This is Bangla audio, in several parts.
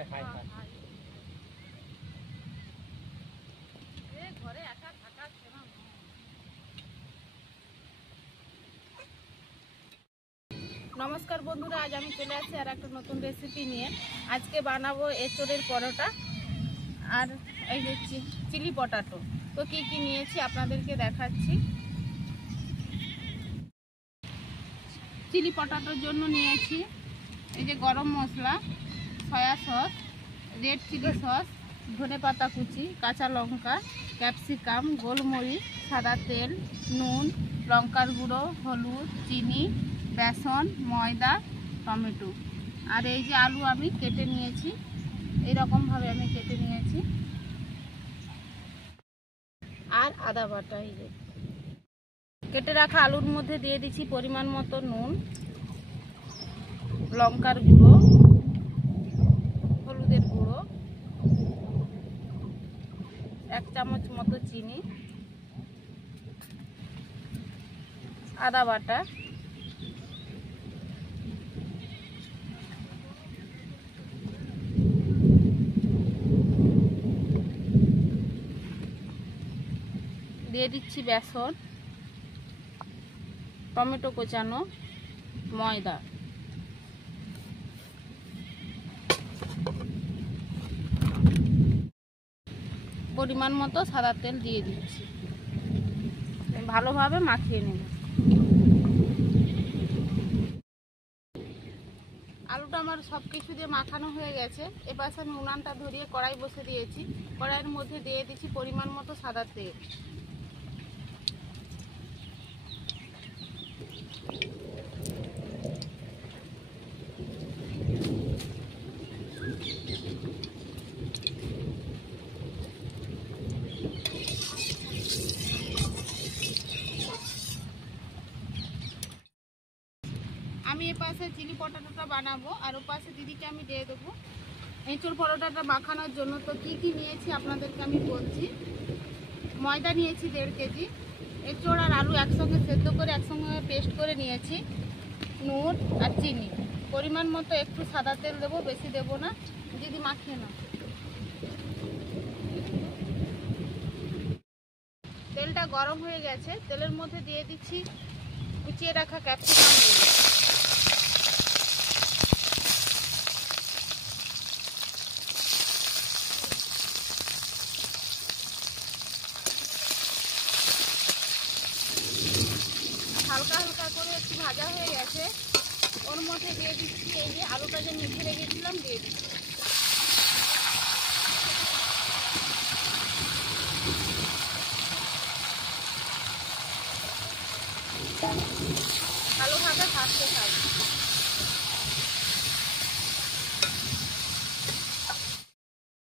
नमस्कार बंधुरा, आज আমি চলে আসছি আর একটা নতুন রেসিপি নিয়ে। আজকে বানাবো এঁচোড়ের পরোটা আর এই যে চিলি পটাটো। তো কি কি নিয়েছি আপনাদেরকে দেখাচ্ছি। চিলি পটাটোর জন্য নিয়েছি এই যে গরম মশলা, soya sauce, red chilli sauce, ধনেপাতা কুচি, কাঁচা লঙ্কা, ক্যাপসিকাম, গোলমরিচ, সাদা তেল, নুন, লঙ্কার গুঁড়ো, হলুদ, চিনি, বেসন, ময়দা, টমেটো। আর এই যে আলু আমি কেটে নিয়েছি, এইরকমভাবে আমি কেটে নিয়েছি। আর আদা বাটা, এই যে কেটে রাখা আলুর মধ্যে দিয়ে দিচ্ছি পরিমাণ মতো নুন, লঙ্কার গুঁড়ো, হলুদের গুঁড়ো, 1 চামচ মতো চিনি, আদা বাটা, দিয়ে দিচ্ছি বেসন, টমেটো কোচানো, ময়দা, পরিমাণ মতো সাদা তেল দিয়ে দিচ্ছি। ভালোভাবে মাখিয়ে নেব। আলুটা আমার সব কিছু দিয়ে মাখানো হয়ে গেছে। এপাশে আমি উনানটা ধরিয়ে কড়াই বসে দিয়েছি। কড়াইয়ের মধ্যে দিয়ে দিচ্ছি পরিমাণ মতো সাদা তেল। আমি এপাশে চিলি পটাটোটা বানাবো আর ওপাশে দিদিকে আমি দিয়ে দেবো এঁচোড় পরোটাটা মাখানোর জন্য। তো কি কি নিয়েছি আপনাদেরকে আমি বলছি। ময়দা নিয়েছি 1.5 কেজি, এঁচোড় আর আলু একসঙ্গে সেদ্ধ করে একসঙ্গে পেস্ট করে নিয়েছি, নুন আর চিনি, পরিমাণ মতো একটু সাদা তেল দেবো, বেশি দেবো না। দিদি মাখিয়ে নাও। তেলটা গরম হয়ে গেছে, তেলের মধ্যে দিয়ে দিচ্ছি কুচিয়ে রাখা ক্যাপসিকামগুলো। হালকা হালকা করে একটু ভাজা হয়ে গেছে, ওর মধ্যে দিয়ে দিচ্ছি এই যে আলুটা যে মেখে রেখেছিলাম, দিয়ে দিচ্ছি। ভালোভাবে ভাজতে থাকবে।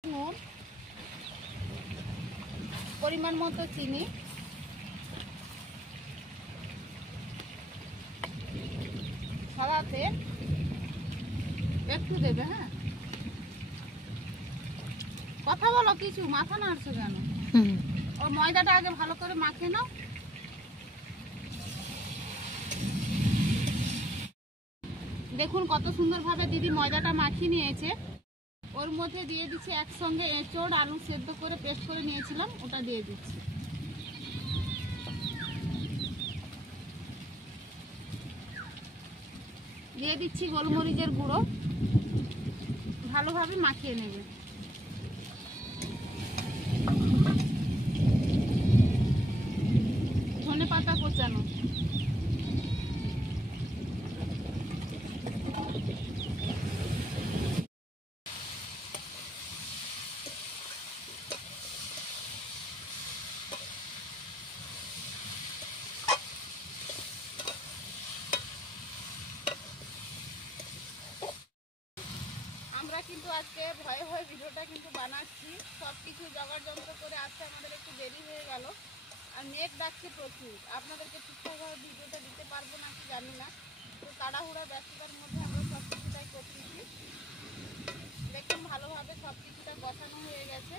নুন, পরিমাণ মতো চিনি, সাদা তেল একটু দেবে। হ্যাঁ, কথা বলো, কিছু মাথা নাড়ছো কেন? ও ময়দাটা আগে ভালো করে মাখিয়ে নাও। দেখুন কত সুন্দরভাবে দিদি ময়দাটা মাখিয়ে নিয়েছে। ওর মধ্যে দিয়ে দিচ্ছি একসঙ্গে এঁচোড় আলু সেদ্ধ করে পেস্ট করে নিয়েছিলাম, ওটা দিয়ে দিচ্ছি। দিয়ে দিচ্ছি গোলমরিচের গুঁড়ো, ভালোভাবে মাখিয়ে নেবে। ধনেপাতা কোচানো, আমরা কিন্তু আজকে ভয়ে ভয়ে ভিডিওটা কিন্তু বানাচ্ছি। সব কিছু জোগাড় যন্ত্র করে আসতে আমাদের একটু দেরি হয়ে গেল। আর নেট ডাকছে প্রচুর, আপনাদেরকে ঠিকঠাকভাবে ভিডিওটা দিতে পারবো না কি জানি না। তো তাড়াহুড়া ব্যস্ততার মধ্যে আমরা সব কিছুটাই করতেছি। দেখুন ভালোভাবে সব কিছুটা বসানো হয়ে গেছে।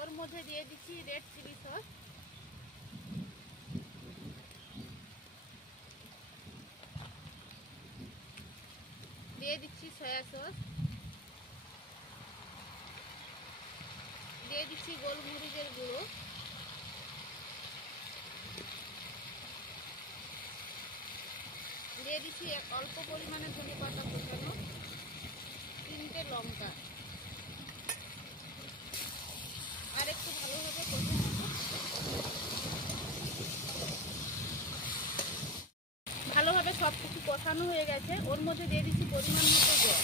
ওর মধ্যে দিয়ে দিচ্ছি রেড চিলি সস, দিয়ে দিচ্ছি সয়া সস, দিয়ে দিচ্ছি গোলমরিচের গুঁড়ো, দিয়ে দিচ্ছি অল্প পরিমাণে ধনেপাতা কুচানো, 3টে লঙ্কা, আর একটু ভালোভাবে কষে নেব। ভালোভাবে সব কিছু কষানো হয়ে গেছে, ওর মধ্যে দিয়ে দিচ্ছি পরিমাণ মতো জল।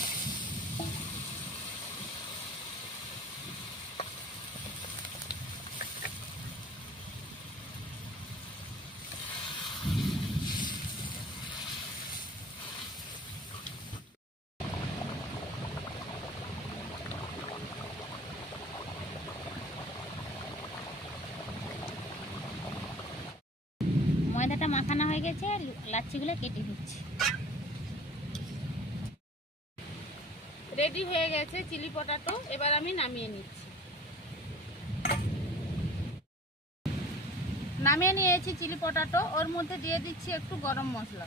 ময়দাটা মাখানো হয়ে গেছে, লাচ্ছিগুলো কেটে দিচ্ছি। রেডি হয়ে গেছে চিলি পটাটো, এবার আমি নামিয়ে নিচ্ছি। নামিয়ে নিয়েছি চিলি পটাটো, ওর মধ্যে দিয়ে দিচ্ছি একটু গরম মশলা,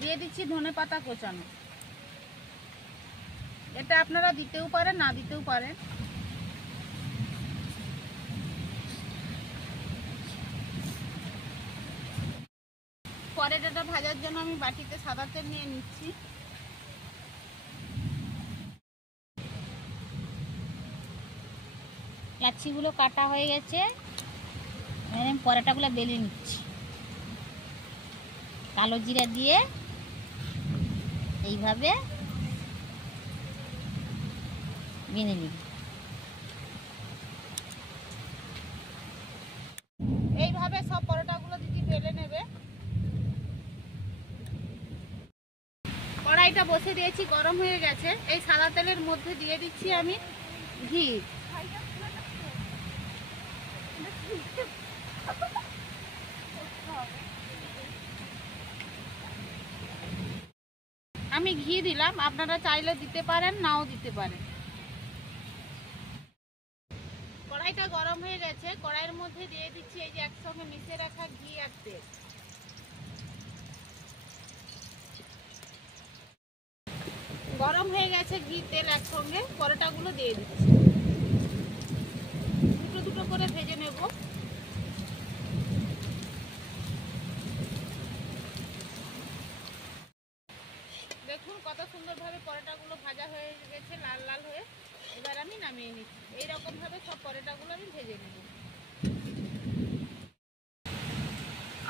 দিয়ে দিচ্ছি ধনেপাতা কোচানো। এটা আপনারা দিতেও পারেন, না দিতেও পারেন। পরেটা ভাজার জন্য আমি বাটিতে সাদা তেল নিয়ে নিচ্ছি। লাচ্ছিগুলো কাটা হয়ে গেছে, পরোটাগুলো বেলে নিচ্ছি। কালো জিরা দিয়ে এইভাবে বেলে নিব। এইভাবে সব পরোটাগুলো দিদি বেলে নেবে। কড়াইটা বসে দিয়েছি, গরম হয়ে গেছে। এই সাদা তেলের মধ্যে দিয়ে দিচ্ছি আমি ঘি। আমি ঘি দিলাম, আপনারা চাইলে দিতে পারেন, নাও দিতে পারেন। কড়াইটা গরম হয়ে গেছে, কড়াইয়ের মধ্যে দিয়ে দিচ্ছি এই যে একসঙ্গে মিশে রাখা ঘি আর তেল। গরম হয়ে গেছে ঘি তেল একসঙ্গে, পরোটাগুলো দিয়ে দিচ্ছি। দুটো দুটো করে ভেজে নেব। দেখুন কত সুন্দরভাবে পরোটাগুলো ভাজা হয়ে গেছে, লাল লাল হয়ে। এবার আমি নামিয়ে নিচ্ছি। এইরকম ভাবে সব পরোটাগুলো আমি ভেজে নেব।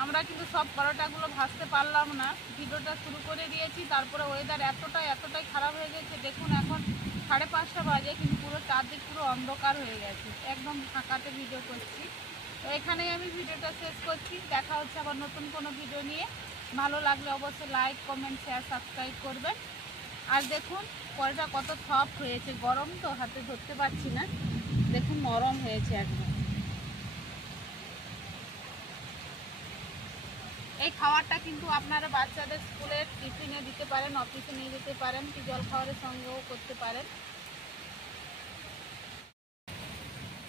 আমরা কিন্তু সব পরোটাগুলো ভাজতে পারলাম না, ভিডিওটা শুরু করে দিয়েছি, তারপরে ওয়েদার এতটাই খারাপ হয়ে গেছে। দেখুন এখন 5:30 বাজে, কিন্তু পুরো চারদিক পুরো অন্ধকার হয়ে গেছে, একদম ফাঁকাতে ভিডিও করছি। তো এখানেই আমি ভিডিওটা শেষ করছি। দেখা হচ্ছে আবার নতুন কোনো ভিডিও নিয়ে। ভালো লাগলে অবশ্যই লাইক, কমেন্ট, শেয়ার, সাবস্ক্রাইব করবেন। আর দেখুন পরোটা কত সফট হয়েছে, গরম তো হাতে ধরতে পারছি না, দেখুন নরম হয়েছে একদম। এই খাবারটা কিন্তু আপনারা বাচ্চাদের স্কুলের টিফিনে দিতে পারেন, অফিসে নিয়ে যেতে পারেন, কি জল খাবারের সঙ্গেও করতে পারেন।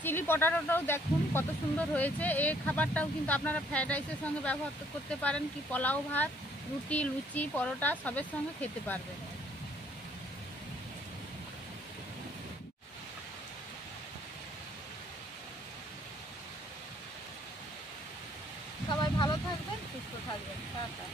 চিলি পটাটোটাও দেখুন কত সুন্দর হয়েছে। এই খাবারটাও কিন্তু আপনারা ফ্রাইড রাইসের সঙ্গে ব্যবহার করতে পারেন, কি পোলাও ভাত, রুটি, লুচি, পরোটা সবের সঙ্গে খেতে পারবেন। সবাই ভালো থাকবেন, সুস্থ থাকবেন। টাটা।